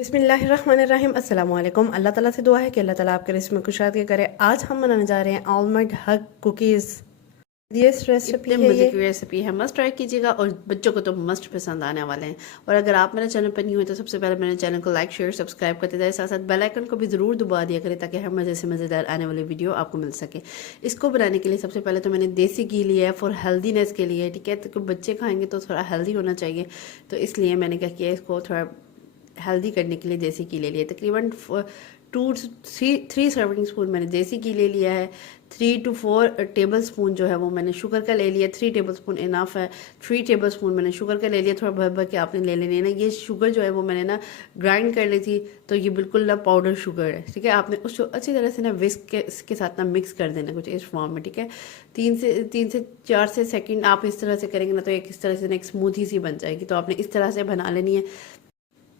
बिस्मिल्लाहिर्रहमानिर्रहीम अस्सलाम वालेकुम। अल्लाह ताला से दुआ है कि अल्लाह ताला आपके रिस्क में कुशादगी करे। आज हम बनाने जा रहे हैं आलमंड हग कुकीज़। ये रेसिपी इतने है मज़े ये। की रेसिपी है, मस्ट ट्राई कीजिएगा और बच्चों को तो मस्ट पसंद आने वाले हैं। और अगर आप मेरे चैनल पर न्यू है तो सबसे पहले मेरे चैनल को लाइक शेयर सब्सक्राइब करते जाए, साथ साथ बेल आइकन को भी ज़रूर दबा दिया करें ताकि हर मज़े से मज़ेदार आने वाली वीडियो आपको मिल सके। इसको बनाने के लिए सबसे पहले तो मैंने देसी घी लिया है फॉर हेल्दीनेस के लिए, ठीक है, तो बच्चे खाएंगे तो थोड़ा हेल्दी होना चाहिए, तो इसलिए मैंने क्या किया, इसको थोड़ा हेल्दी करने के लिए देसी घी ले लिया। तकरीबन 2 3 सर्विंग स्पून मैंने देसी घी ले लिया है। 3 to 4 टेबल स्पून जो है वो मैंने शुगर का ले लिया। 3 टेबल स्पून इनफ है। 3 टेबल स्पून मैंने शुगर का ले लिया। थोड़ा भर भर के आपने ले लेनी है ना। ये शुगर जो है वो मैंने ना ग्राइंड कर ली थी, तो ये बिल्कुल ना पाउडर शुगर है, ठीक है। आपने उसको अच्छी तरह से ना विस्क के साथ ना मिक्स कर देना कुछ इस फॉर्म में, ठीक है। 3 से 4 सेकंड आप इस तरह से करेंगे ना तो एक इस तरह से ना एक स्मूथी सी बन जाएगी। तो आपने इस तरह से बना लेनी है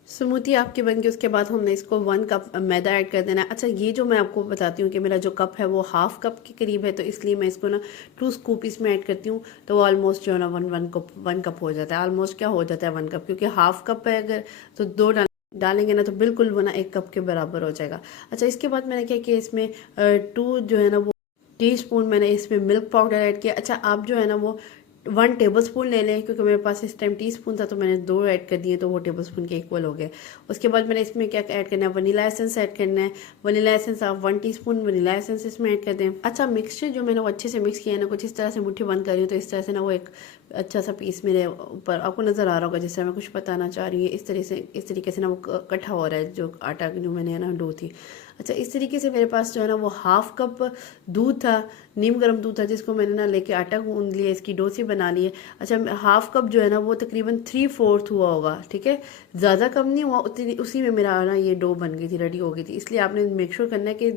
स्मूथी आपकी बन गई। उसके बाद हमने इसको 1 कप मैदा ऐड कर देना है। अच्छा, ये जो मैं आपको बताती हूँ कि मेरा जो कप है वो हाफ कप के करीब है, तो इसलिए मैं इसको ना 2 स्कूप इसमें ऐड करती हूँ, तो वो ऑलमोस्ट जो है ना वन कप हो जाता है। ऑलमोस्ट क्या हो जाता है 1 कप, क्योंकि हाफ कप है अगर, तो 2 डालेंगे ना तो बिल्कुल वो ना 1 कप के बराबर हो जाएगा। अच्छा, इसके बाद मैंने क्या किया, इसमें 2 जो है ना वो टीस्पून मैंने इसमें मिल्क पाउडर ऐड किया। अच्छा, आप जो है ना वो 1 टेबल स्पून ले लें, क्योंकि मेरे पास इस टाइम टीस्पून था तो मैंने 2 ऐड कर दिए, तो वो टेबल स्पून के इक्वल हो गए। उसके बाद मैंने इसमें क्या ऐड करना है, वनीला एसेंस ऐड करना है। वनीला एसेंस आप 1 टीस्पून वनीला एसेंस इसमें ऐड कर दें। अच्छा, मिक्सचर जो मैंने वो अच्छे से मिक्स किया है ना, कुछ इस तरह से मुट्ठी बंद कर रही हूँ, तो इस तरह से ना वो एक अच्छा सा पीस मेरे ऊपर आपको नज़र आ रहा होगा, जिस तरह मैं कुछ बताना चाह रही हूँ। इस तरीके से ना वो इकट्ठा हो रहा है जो आटा जो मैंने ना डो थी। अच्छा, इस तरीके से मेरे पास जो है ना वो हाफ कप दूध था, नीम गर्म दूध था, जिसको मैंने ना लेके आटा गूंद लिया, इसकी डो सी बना ली है। अच्छा, हाफ कप जो है ना वो तकरीबन 3/4 हुआ होगा, ठीक है, ज़्यादा कम नहीं हुआ, उतनी उसी में मेरा ना ये डो बन गई थी, रेडी हो गई थी। इसलिए आपने मेक श्योर करना है कि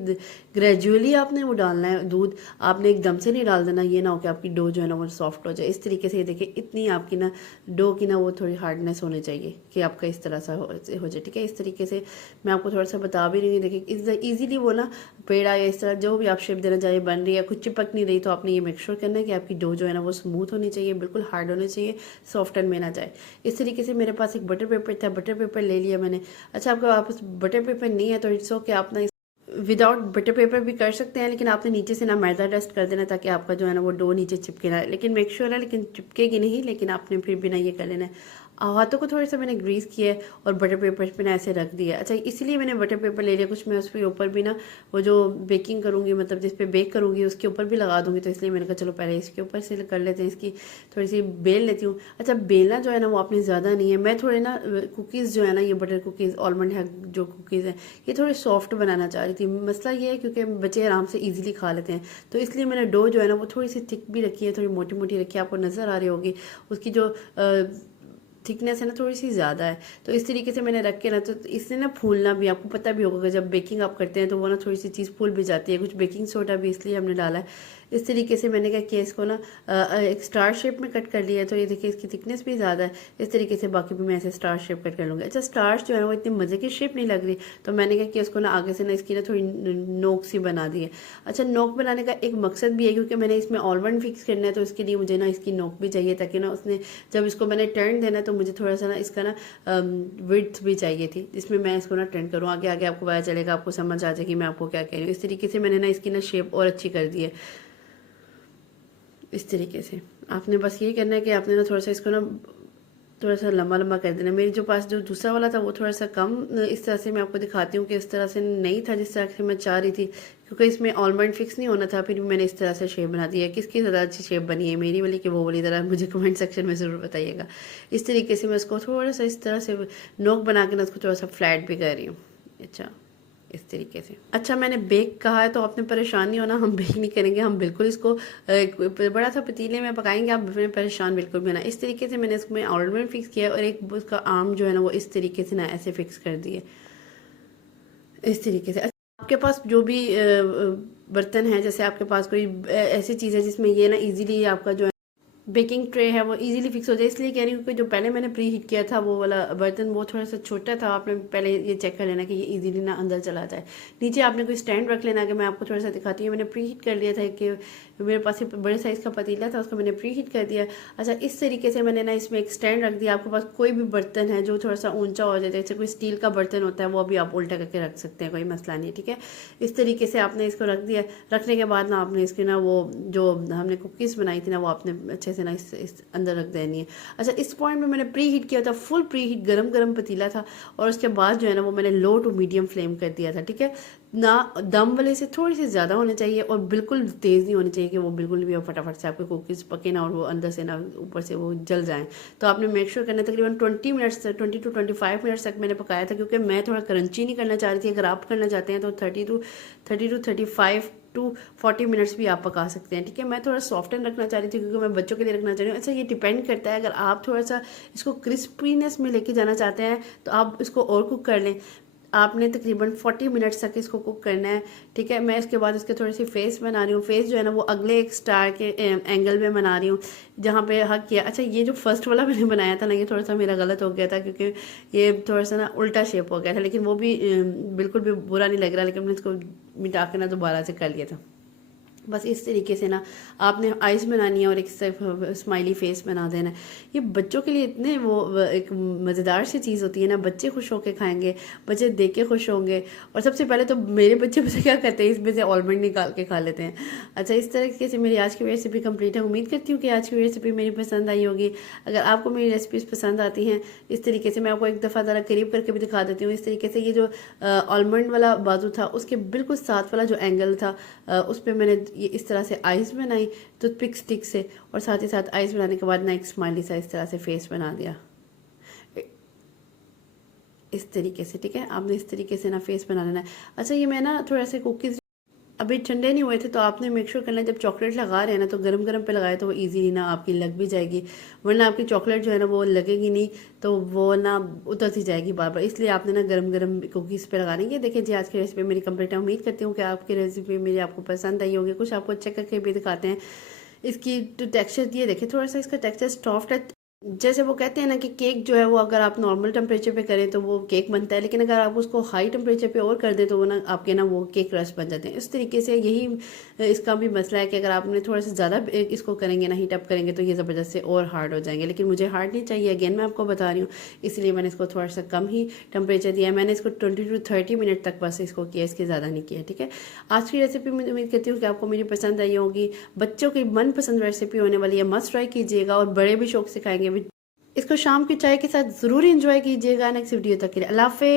ग्रेजुअली आपने वो डालना है दूध, आपने एकदम से नहीं डाल देना, ये ना हो कि आपकी डो जो है ना वो सॉफ्ट हो जाए। इस तरीके से ये देखिए, इतनी आपकी ना डो की ना वो थोड़ी हार्डनेस होनी चाहिए कि आपका इस तरह सा हो जाए, ठीक है। इस तरीके से मैं आपको थोड़ा सा बता भी रही हूँ, देखिए ईजिली वो ना पेड़ा या इस तरह जो भी आप शेप देना चाहिए बन रही है, कुछ चिपक नहीं रही, तो आपने ये मेक श्योर करना है कि आपकी डो जो है ना वो स्मूथ होनी चाहिए, बिल्कुल हार्ड होनी चाहिए, सॉफ्टन में ना जाए। इस तरीके से मेरे पास एक बटर पेपर था, बटर पेपर ले लिया मैंने। अच्छा, आपके पास बटर पेपर नहीं है तो इट्स ओके, आप ना विदाउट बटर पेपर भी कर सकते हैं, लेकिन आपने नीचे से ना मैदा डस्ट कर देना ताकि आपका जो है ना वो डो नीचे चिपके ना, लेकिन मेक श्योर है, लेकिन चिपकेगी नहीं, लेकिन आपने फिर भी ना ये कर लेना है। हाथों को थोड़ा सा मैंने ग्रीस किया है और बटर पेपर पे ना ऐसे रख दिया। अच्छा, इसीलिए मैंने बटर पेपर ले लिया, कुछ मैं उसके ऊपर भी ना वो जो बेकिंग करूँगी, मतलब जिस पे बेक करूँगी उसके ऊपर भी लगा दूँगी, तो इसलिए मैंने कहा चलो पहले इसके ऊपर से कर लेते हैं, इसकी थोड़ी सी बेल लेती हूँ। अच्छा, बेलना जो है ना वो आपने ज़्यादा नहीं है, मैं थोड़े ना कुकीज़ जो है ना, ये बटर कुकीज़ आलमंड है जो कुकीज़ हैं, ये थोड़े सॉफ्ट बनाना चाह रही थी। मसला ये है क्योंकि बच्चे आराम से ईजिली खा लेते हैं, तो इसलिए मैंने डो जो है ना वो थोड़ी सी थिक भी रखी है, थोड़ी मोटी मोटी रखी है, आपको नज़र आ रही होगी। उसकी जो थिकनेस है ना थोड़ी सी ज़्यादा है, तो इस तरीके से मैंने रख के ना, तो इससे ना फूलना भी आपको पता भी होगा कि जब बेकिंग आप करते हैं तो वो ना थोड़ी सी चीज़ फूल भी जाती है। कुछ बेकिंग सोडा भी इसलिए हमने डाला है। इस तरीके से मैंने क्या किया, इसको ना एक स्टार शेप में कट कर लिया है, तो ये देखिए इसकी थिकनेस भी ज़्यादा है। इस तरीके से बाकी भी मैं ऐसे स्टार शेप कट कर लूँगी। अच्छा, स्टार्स जो है वो इतनी मज़े की शेप नहीं लग रही, तो मैंने क्या किया, इसको ना आगे से ना इसकी ना थोड़ी नोक सी बना दी है। अच्छा, नोक बनाने का एक मकसद भी है, क्योंकि मैंने इसमें आलमंड फिक्स करना है, तो इसके लिए मुझे ना इसकी नोक भी चाहिए, ताकि ना उसने जब इसको मैंने टर्न देना तो मुझे थोड़ा सा ना इसका ना विड्थ भी चाहिए थी, जिसमें मैं इसको ना टर्न करूँ। आगे आगे आपको पता चलेगा, आपको समझ आ जाएगी मैं आपको क्या कह रही हूँ। इस तरीके से मैंने ना इसकी ना शेप और अच्छी कर दी है। इस तरीके से आपने बस ये करना है कि आपने ना थोड़ा सा इसको ना थोड़ा सा लंबा लंबा कर देना। मेरे जो पास जो दूसरा वाला था वो थोड़ा सा कम, इस तरह से मैं आपको दिखाती हूँ कि इस तरह से नहीं था जिस तरह से मैं चाह रही थी, क्योंकि इसमें आलमंड फिक्स नहीं होना था। फिर भी मैंने इस तरह से शेप बना दी है। किसकी ज़्यादा अच्छी शेप बनी है, मेरी वाली कि वो वाली तरह, मुझे कमेंट सेक्शन में ज़रूर बताइएगा। इस तरीके से मैं इसको थोड़ा सा इस तरह से नोक बना के ना उसको थोड़ा सा फ्लैट भी कर रही हूँ। अच्छा, इस तरीके से। अच्छा, मैंने बेक कहा है तो आपने परेशान नहीं होना, हम बेक नहीं करेंगे, हम बिल्कुल इसको एक बड़ा सा पतीले में पकाएंगे, आप परेशान बिल्कुल भी ना। इस तरीके से मैंने इसमें ऑलमंड फिक्स किया और एक उसका आर्म जो है ना वो इस तरीके से ना ऐसे फिक्स कर दिए, इस तरीके से। अच्छा, आपके पास जो भी बर्तन है, जैसे आपके पास कोई ऐसी चीज़ है जिसमें ये ना इजीली आपका जो बेकिंग ट्रे है वो इजीली फिक्स हो जाए, इसलिए कह रही हूँ कि जो पहले मैंने प्री हीट किया था वो वाला बर्तन वो थोड़ा सा छोटा था। आपने पहले ये चेक कर लेना कि ये इजीली ना अंदर चला जाए। नीचे आपने कोई स्टैंड रख लेना, कि मैं आपको थोड़ा सा दिखाती हूँ। मैंने प्री हीट कर लिया था कि मेरे पास एक बड़े साइज़ का पतीला था, उसको मैंने प्री हीट कर दिया। अच्छा, इस तरीके से मैंने ना इसमें एक स्टैंड रख दिया। आपके पास कोई भी बर्तन है जो थोड़ा सा ऊंचा हो जाए, जैसे कोई स्टील का बर्तन होता है, वो भी आप उल्टा करके रख सकते हैं, कोई मसला नहीं, ठीक है। इस तरीके से आपने इसको रख दिया। रखने के बाद ना आपने इसकी ना वो जो हमने कुकीज़ बनाई थी ना, वो आपने अच्छे से ना इस अंदर रख देनी है। अच्छा, इस पॉइंट में मैंने प्री हीट किया था, फुल प्री हीट, गरम गरम पतीला था, और उसके बाद जो है ना वो मैंने लो टू मीडियम फ्लेम कर दिया था, ठीक है ना। दम वाले से थोड़ी सी ज़्यादा होने चाहिए और बिल्कुल तेज़ नहीं होनी चाहिए कि वो बिल्कुल भी फटाफट से आपके कुकीज़ पके ना और वो अंदर से ना ऊपर से वो जल जाएं। तो आपने मेक श्योर करना, तकरीबन 20 मिनट्स तक, 20 to 25 मिनट्स तक मैंने पकाया था, क्योंकि मैं थोड़ा क्रंची नहीं करना चाह रही थी। अगर आप करना चाहते हैं तो 30 to 35 to 40 मिनट्स भी आप पका सकते हैं, ठीक है। मैं थोड़ा सॉफ्टन रखना चाह रही थी क्योंकि मैं बच्चों के लिए रखना चाह रही हूँ। अच्छा, ये डिपेंड करता है, अगर आप थोड़ा सा इसको क्रिस्पीनेस में लेके जाना चाहते हैं तो आप इसको और कुक कर लें। आपने तकरीबन 40 मिनट्स तक इसको कुक करना है, ठीक है। मैं इसके बाद इसके थोड़ी सी फेस बना रही हूँ। फेस जो है ना वो अगले एक स्टार के एंगल में बना रही हूँ जहाँ पे हक किया। अच्छा, ये जो फर्स्ट वाला मैंने बनाया था ना, ये थोड़ा सा मेरा गलत हो गया था क्योंकि ये थोड़ा सा ना उल्टा शेप हो गया था, लेकिन वो भी बिल्कुल भी बुरा नहीं लग रहा, लेकिन मैंने इसको मिटा के ना दोबारा से कर लिया था। बस इस तरीके से ना आपने आइज़ बनानी है और एक स्माइली फेस बना देना है। ये बच्चों के लिए इतने वो एक मज़ेदार सी चीज़ होती है ना, बच्चे खुश होकर खाएंगे, बच्चे देख के खुश होंगे। और सबसे पहले तो मेरे बच्चे मुझे क्या करते हैं, इसमें से ऑलमंड निकाल के खा लेते हैं। अच्छा, इस तरीके से मेरी आज की रेसिपी कंप्लीट है। उम्मीद करती हूँ कि आज की रेसिपी मेरी पसंद आई होगी। अगर आपको मेरी रेसिपीज़ पसंद आती हैं, इस तरीके से मैं आपको एक दफ़ा ज़रा करीब करके भी दिखा देती हूँ। इस तरीके से ये जो ऑलमंड वाला बाजू था, उसके बिल्कुल साथ वाला जो एंगल था, उस पर मैंने ये इस तरह से आइज़ बनाई टूथपिक स्टिक से, और साथ ही साथ आइज़ बनाने के बाद ना एक स्माइली सा इस तरह से फेस बना दिया इस तरीके से, ठीक है। आपने इस तरीके से ना फेस बना लेना है। अच्छा, ये मैं ना थोड़ा सा कुकीज़ अभी ठंडे नहीं हुए थे, तो आपने मेक श्योर करना है जब चॉकलेट लगा रहे हैं ना तो गरम गरम पे लगाए तो वो इजीली ना आपकी लग भी जाएगी, वरना आपकी चॉकलेट जो है ना वो लगेगी नहीं, तो वो ना उतरती जाएगी बार बार। इसलिए आपने ना गरम गरम कुकीज़ पे लगानी है। देखिए जी, आज की रेसिपी मेरी कंप्लीट है। उम्मीद करती हूँ कि आपकी रेसिपी मेरी आपको पसंद आई होगी। कुछ आपको चेक करके भी दिखाते हैं इसकी जो टेक्सचर, ये देखिए थोड़ा सा इसका टेक्सचर सॉफ्ट है। जैसे वो कहते हैं ना कि केक जो है वो अगर आप नॉर्मल टेम्परेचर पे करें तो वो केक बनता है, लेकिन अगर आप उसको हाई टेम्परेचर पे और कर दें तो वो ना आपके ना वो केक रस बन जाते हैं। इस तरीके से यही इसका भी मसला है कि अगर आपने थोड़ा सा ज़्यादा इसको करेंगे ना, हीट अप करेंगे, तो ये ज़बरदस्त से और हार्ड हो जाएंगे। लेकिन मुझे हार्ड नहीं चाहिए, अगेन मैं आपको बता रही हूँ, इसलिए मैंने इसको थोड़ा सा कम ही टेम्परेचर दिया है। मैंने इसको 20 to 30 मिनट तक बस इसको किया, इसके ज़्यादा नहीं किया, ठीक है। आज की रेसिपी में उम्मीद करती हूँ कि आपको मेरी पसंद आई होगी। बच्चों की मनपसंद रेसिपी होने वाली है, मस्ट ट्राई कीजिएगा और बड़े भी शौक से खाएंगे। इसको शाम की चाय के साथ ज़रूर एंजॉय कीजिएगा। नेक्स्ट वीडियो तक के लिए अल्लाह हाफ़िज़।